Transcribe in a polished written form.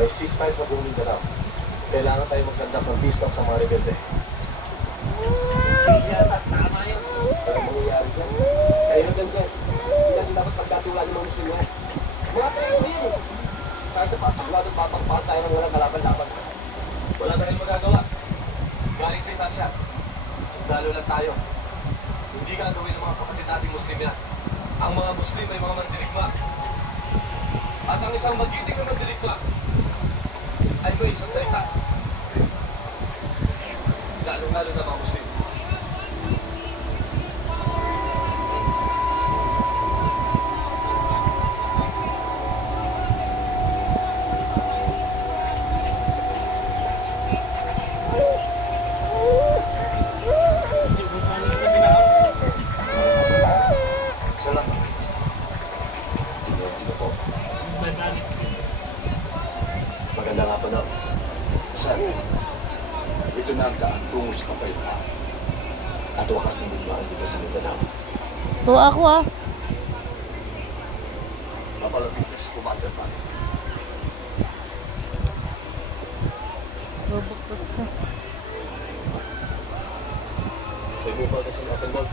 May ceasefire sa buong Mindanao. Kailangan tayo mag-conduct ng peace talk sa mga rebelde. Tama yun. Ano mangyayari dyan? Kayo na dyan, sir. Hindi natin dapat pagkatiwala ng mga Muslim yan. Mga tayo yun eh. Kaya sa pasigurado papagpahan tayo ng walang kalaban-laban. Wala tayong magagawa. Galing sa Itasya. Sundalo lang tayo. Hindi gagawin ng mga kapatid nating Muslim yan. Ang mga Muslim ay mga mandirigma. At ang isang magiting na mandirigma ay may isang salita. Lalo-lalo na mga Muslim. Maganda nga pa daw. Saan? Ito na ang daan tungo sa kapayapaan. At wakas ng bigmaan dito sa Mindanao. Tuwa ako ah. Mapalapit na si Commander Pan. Bubuktos na. May bubal kasi natin doon.